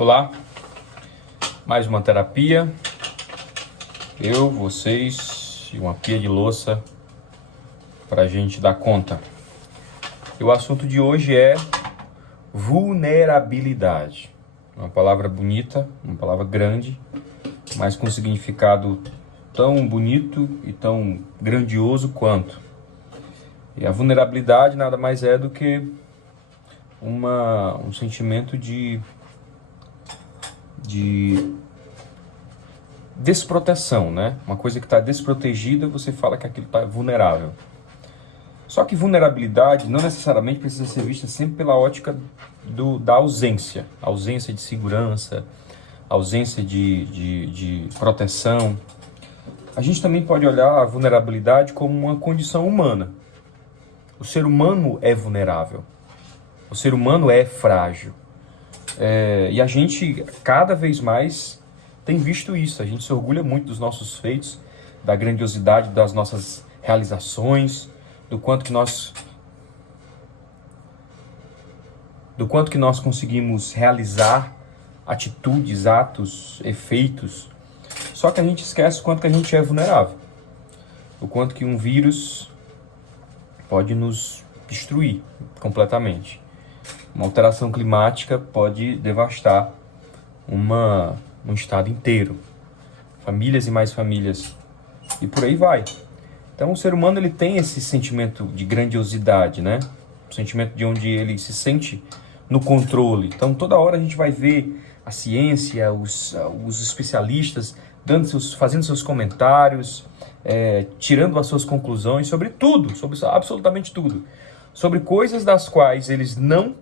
Olá, mais uma terapia. Eu, vocês e uma pia de louça para a gente dar conta. E o assunto de hoje é vulnerabilidade. Uma palavra bonita, uma palavra grande, mas com significado tão bonito e tão grandioso quanto. E a vulnerabilidade nada mais é do que um sentimento de desproteção, né? Uma coisa que está desprotegida, você fala que aquilo está vulnerável. Só que vulnerabilidade não necessariamente precisa ser vista sempre pela ótica da ausência. Ausência de segurança, ausência de proteção. A gente também pode olhar a vulnerabilidade como uma condição humana. O ser humano é vulnerável. O ser humano é frágil. E a gente, cada vez mais, tem visto isso. A gente se orgulha muito dos nossos feitos, da grandiosidade das nossas realizações, do quanto que nós conseguimos realizar atitudes, atos, efeitos. Só que a gente esquece o quanto que a gente é vulnerável. O quanto que um vírus pode nos destruir completamente. Uma alteração climática pode devastar um estado inteiro. Famílias e mais famílias. E por aí vai. Então o ser humano ele tem esse sentimento de grandiosidade, né? O sentimento de onde ele se sente no controle. Então toda hora a gente vai ver a ciência, os especialistas fazendo seus comentários, tirando as suas conclusões sobre tudo, sobre absolutamente tudo. Sobre coisas das quais eles não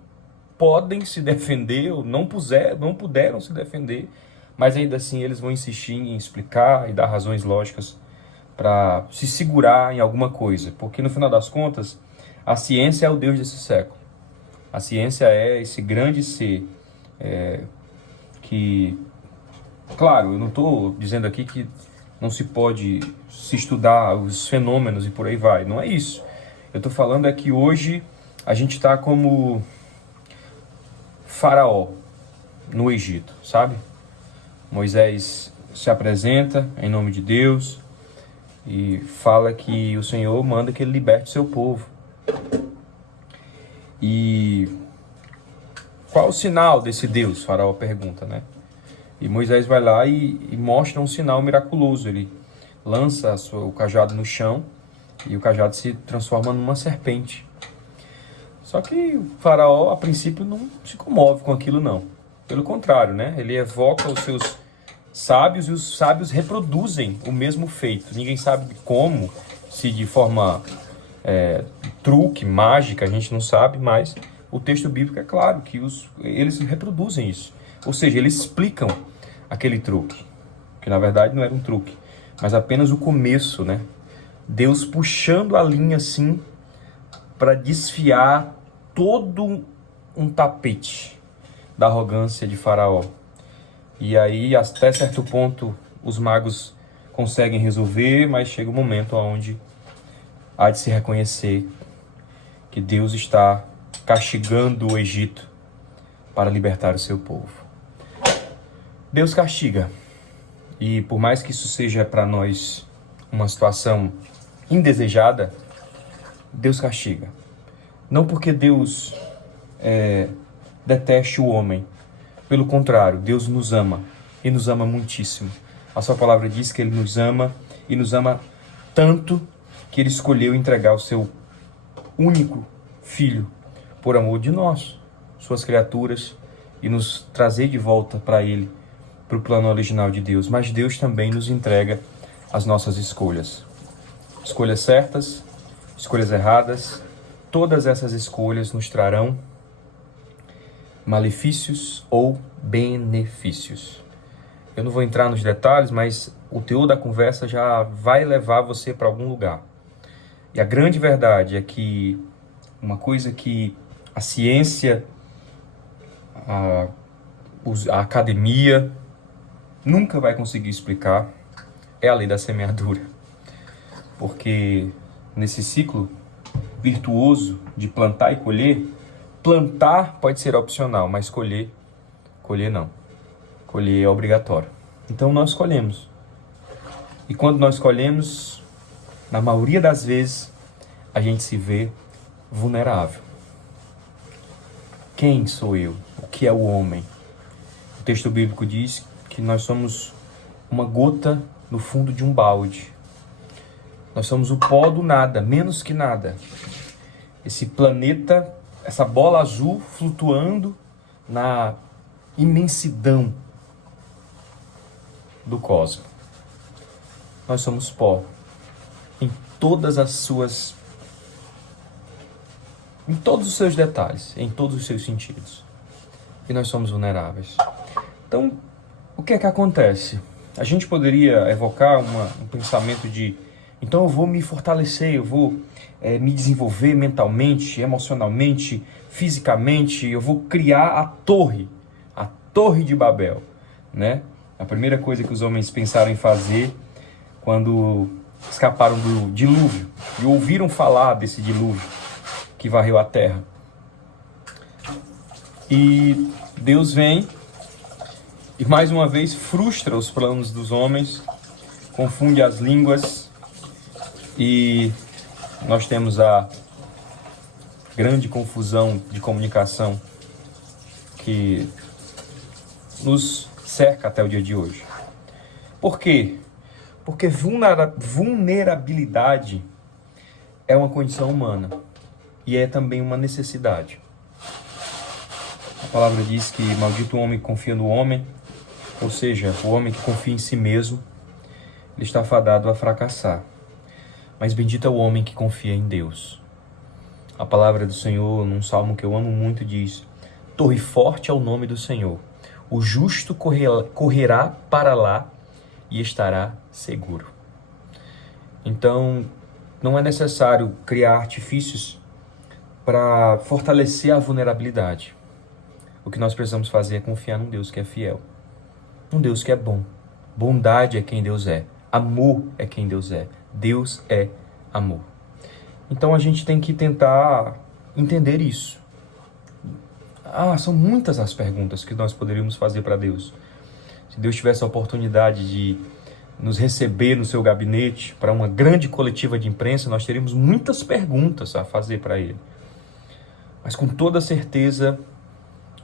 podem se defender, ou não puderam se defender, mas ainda assim eles vão insistir em explicar e dar razões lógicas para se segurar em alguma coisa. Porque no final das contas, a ciência é o Deus desse século. A ciência é esse grande ser que, claro, eu não estou dizendo aqui que não se pode se estudar os fenômenos e por aí vai. Não é isso. Eu estou falando é que hoje a gente está como Faraó no Egito, sabe? Moisés se apresenta em nome de Deus e fala que o Senhor manda que ele liberte seu povo. E qual o sinal desse Deus? Faraó pergunta, né? E Moisés vai lá e mostra um sinal miraculoso. Ele lança o cajado no chão e o cajado se transforma numa serpente. Só que o faraó, a princípio, não se comove com aquilo, não. Pelo contrário, né? Ele evoca os seus sábios e os sábios reproduzem o mesmo feito. Ninguém sabe como, se de forma truque, mágica, a gente não sabe, mas o texto bíblico é claro que eles reproduzem isso. Ou seja, eles explicam aquele truque, que na verdade não era um truque, mas apenas o começo, né? Deus puxando a linha assim para desfiar todo um tapete da arrogância de Faraó. E aí, até certo ponto, os magos conseguem resolver, mas chega um momento onde há de se reconhecer que Deus está castigando o Egito para libertar o seu povo. Deus castiga. E por mais que isso seja para nós uma situação indesejada, Deus castiga. Não porque Deus deteste o homem. Pelo contrário, Deus nos ama. E nos ama muitíssimo. A sua palavra diz que Ele nos ama. E nos ama tanto que Ele escolheu entregar o seu único Filho por amor de nós, suas criaturas, e nos trazer de volta para Ele, para o plano original de Deus. Mas Deus também nos entrega as nossas escolhas. Escolhas certas, escolhas erradas. Todas essas escolhas nos trarão malefícios ou benefícios. Eu não vou entrar nos detalhes, mas o teor da conversa já vai levar você para algum lugar. E a grande verdade é que uma coisa que a ciência, a academia nunca vai conseguir explicar é a lei da semeadura. Porque nesse ciclo virtuoso de plantar e colher, plantar pode ser opcional, mas colher não. Colher é obrigatório. Então nós escolhemos. E quando nós escolhemos, na maioria das vezes, a gente se vê vulnerável. Quem sou eu? O que é o homem? O texto bíblico diz que nós somos uma gota no fundo de um balde. Nós somos o pó do nada, menos que nada. Esse planeta, essa bola azul flutuando na imensidão do cosmos. Nós somos pó em todas as suas, em todos os seus detalhes, em todos os seus sentidos. E nós somos vulneráveis. Então, o que é que acontece? A gente poderia evocar um pensamento de, então eu vou me fortalecer, eu vou me desenvolver mentalmente, emocionalmente, fisicamente, eu vou criar a Torre de Babel, né? A primeira coisa que os homens pensaram em fazer quando escaparam do dilúvio e ouviram falar desse dilúvio que varreu a terra. E Deus vem e mais uma vez frustra os planos dos homens, confunde as línguas e nós temos a grande confusão de comunicação que nos cerca até o dia de hoje. Por quê? Porque vulnerabilidade é uma condição humana e é também uma necessidade. A palavra diz que maldito o homem que confia no homem, ou seja, o homem que confia em si mesmo, ele está fadado a fracassar. Mas bendito é o homem que confia em Deus. A palavra do Senhor, num salmo que eu amo muito, diz: torre forte é o nome do Senhor. O justo correrá para lá e estará seguro. Então, não é necessário criar artifícios para fortalecer a vulnerabilidade. O que nós precisamos fazer é confiar num Deus que é fiel. Um Deus que é bom. Bondade é quem Deus é. Amor é quem Deus é. Deus é amor. Então a gente tem que tentar entender isso. São muitas as perguntas que nós poderíamos fazer para Deus. Se Deus tivesse a oportunidade de nos receber no seu gabinete para uma grande coletiva de imprensa, nós teríamos muitas perguntas a fazer para Ele. Mas com toda certeza,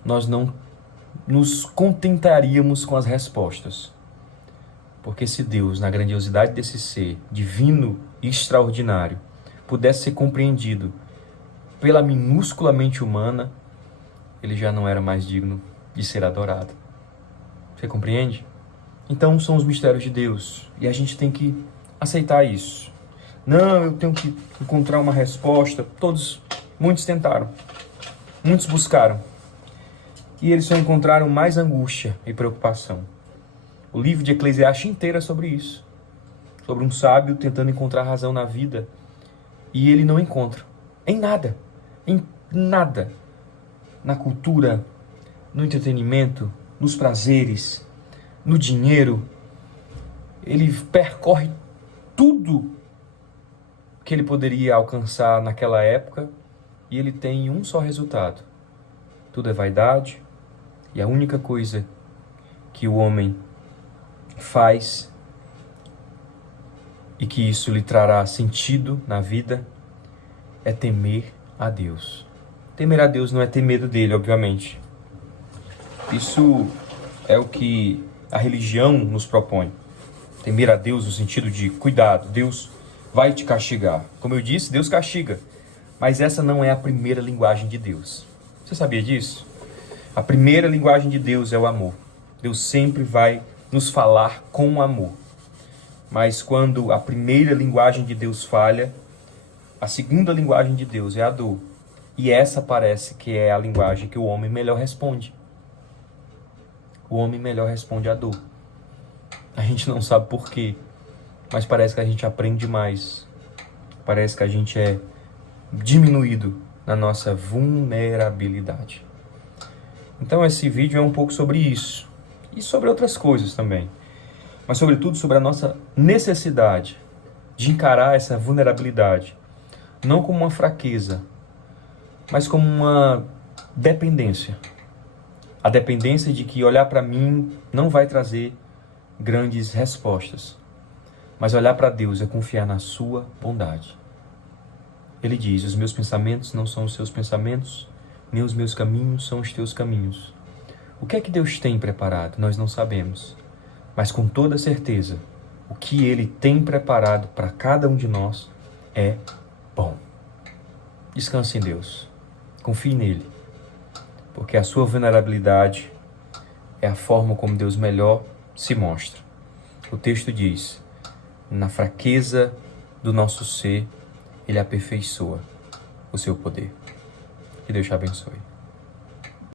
nós não nos contentaríamos com as respostas. Porque se Deus, na grandiosidade desse ser divino e extraordinário, pudesse ser compreendido pela minúscula mente humana, ele já não era mais digno de ser adorado. Você compreende? Então são os mistérios de Deus e a gente tem que aceitar isso. Não, eu tenho que encontrar uma resposta. Muitos tentaram, muitos buscaram e eles só encontraram mais angústia e preocupação. O livro de Eclesiastes inteiro é sobre isso, sobre um sábio tentando encontrar razão na vida e ele não encontra em nada, na cultura, no entretenimento, nos prazeres, no dinheiro. Ele percorre tudo que ele poderia alcançar naquela época e ele tem um só resultado. Tudo é vaidade e a única coisa que o homem faz e que isso lhe trará sentido na vida é temer a Deus. Temer a Deus não é ter medo dele, obviamente. Isso é o que a religião nos propõe. Temer a Deus no sentido de cuidado, Deus vai te castigar. Como eu disse, Deus castiga. Mas essa não é a primeira linguagem de Deus. Você sabia disso? A primeira linguagem de Deus é o amor. Deus sempre vai nos falar com amor. Mas quando a primeira linguagem de Deus falha, a segunda linguagem de Deus é a dor. E essa parece que é a linguagem que o homem melhor responde. O homem melhor responde à dor. A gente não sabe por quê, mas parece que a gente aprende mais. Parece que a gente é diminuído na nossa vulnerabilidade. Então esse vídeo é um pouco sobre isso. E sobre outras coisas também. Mas sobretudo sobre a nossa necessidade de encarar essa vulnerabilidade. Não como uma fraqueza, mas como uma dependência. A dependência de que olhar para mim não vai trazer grandes respostas. Mas olhar para Deus é confiar na sua bondade. Ele diz, os meus pensamentos não são os seus pensamentos, nem os meus caminhos são os teus caminhos. O que é que Deus tem preparado? Nós não sabemos. Mas com toda certeza, o que Ele tem preparado para cada um de nós é bom. Descanse em Deus. Confie nele. Porque a sua vulnerabilidade é a forma como Deus melhor se mostra. O texto diz, na fraqueza do nosso ser, Ele aperfeiçoa o seu poder. Que Deus te abençoe.